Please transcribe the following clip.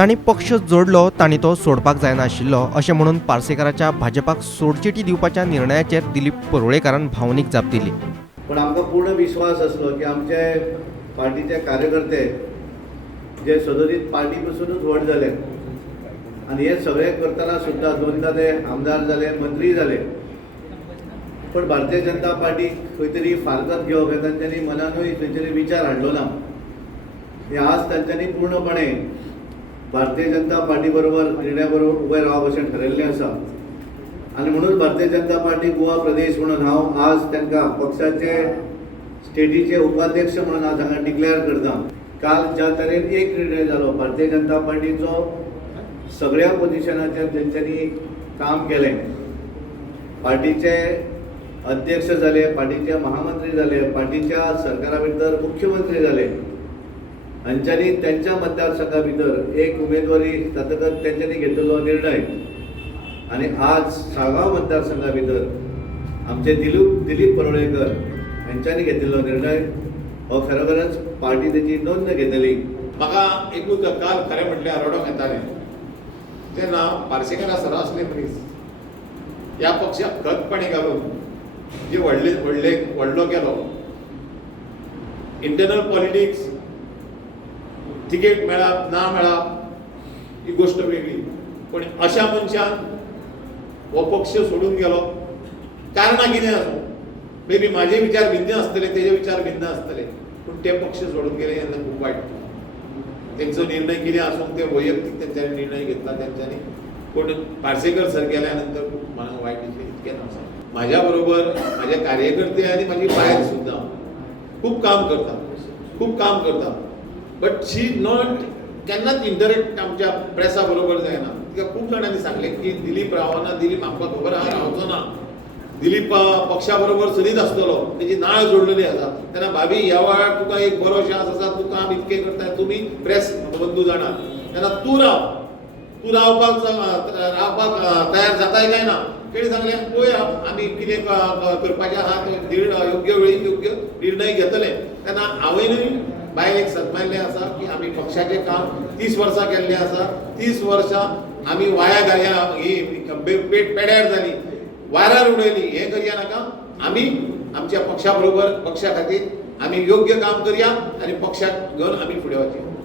जाणी पक्ष जोडलो तांणी तो सोडपाक जायना आशिल्लो अशें म्हणून पार्सेकाराच्या भाजपाक सोडचिटी दिवपाच्या निर्णयाचेर दिलीप परुळेकारान भावनीक जाप दिली. पण आमकां पूर्ण विश्वास आसलो की आमचे पार्टीचे कार्यकर्ते जे सदोदीत पार्टी पसूनच व्हड जाले आनी हे सगळे करतना सुद्दां दोनदा ते आमदार जाले, मंत्री जाले, पण भारतीय जनता पार्टीक खंय तरी फारकत घेवप हे तांच्यांनी मनानूय खंयतरी विचार हाडलो ना. हे आज तांच्यांनी पूर्णपणे भारतीय जनता पार्टी बरोबर निर्णया बरोबर उबे रावप अशें ठरयल्लें आसा आनी म्हणून भारतीय जनता पार्टी गोवा प्रदेश म्हणून हांव आज तांकां पक्षाचे स्टेटीचे उपाध्यक्ष म्हणून आज हांगा डिक्लेअर करता. काल ज्या तरेन एक निर्णय जालो भारतीय जनता पार्टीचो सगळ्या पोजिशनाचेर तेंच्यांनी काम केलें, पार्टीचे अध्यक्ष जाले, पार्टीचे महामंत्री जाले, पार्टीच्या सरकारा भितर मुख्यमंत्री जाले, हांच्यांनी त्यांच्या मतदारसंघा भितर एक उमेदवारी जातकच तेंच्यांनी घेतलेलो निर्णय आनी आज साळगांव मतदारसंघा भितर आमचे दिलीप परुळेकर हांच्यांनी घेतिल्लो निर्णय हो खरोखरच पार्टी तेची नोंद घेतली. म्हाका एकूच काल खरें म्हटल्यार रडोंक येतालें तेन्ना पार्सेकारा सर असले मनीस ह्या पक्षाक खतपणी घालून जे व्हडलो गेलो इंटरनल पॉलिटिक्स तिकेट मेळप ना मेळप ही गोष्ट वेगळी, पण अशा मनशान हो पक्ष सोडून गेलो कारणां कितें आसूं, मे बी म्हाजे विचार भिन्न आसतले, तेजे विचार भिन्न आसतले, पूण ते पक्ष सोडून गेले तेन्ना खूब वायट. तेंचो निर्णय कितें आसूं ते वैयक्तीक तेंच्यांनी निर्णय घेतला तेंच्यांनी, पूण पार्सेकर सर गेल्या नंतर खूब मनाक वायट दिसलें. इतकें आसा म्हाज्या बरोबर म्हाजे कार्यकर्ते आनी म्हाजी बायल सुद्दां खूब काम करता, बट शी नॉट केन्नाच इंटरेक्ट आमच्या प्रेसा बरोबर जायना. तिका खूब जाणांनी सांगलें की दिलीप रावना, दिलीप आमकां खबर आहा रावचो ना, दिलीप पक्षा बरोबर सदीत आसतलो, तेजी नाळ जोडलेली आसा. तेन्ना भाभी ह्या वेळार तुका एक बरो चान्स आसा, तूं काम इतकें करता, तुमी प्रेस बंधू जाणात, तेन्ना तूं रावपाक तयार जाताय काय ना. तेणी सांगलें पळया आमी कितें करपाचें आहा तें योग्य वेळी योग्य निर्णय घेतले. तेन्ना हांवेनूय बायलेक सदमायल्लें आसा की आमी पक्षाचें काम 30 वर्सां केल्लें आसा, 30 वर्सां आमी वाया घालया, ही पेट पेड्यार जाली, वाऱ्यार उडयली, हें करया नाका. आमी आमच्या पक्षा बरोबर पक्षा खातीर आमी योग्य काम करया आनी पक्षाक घेवन आमी फुडें वचया.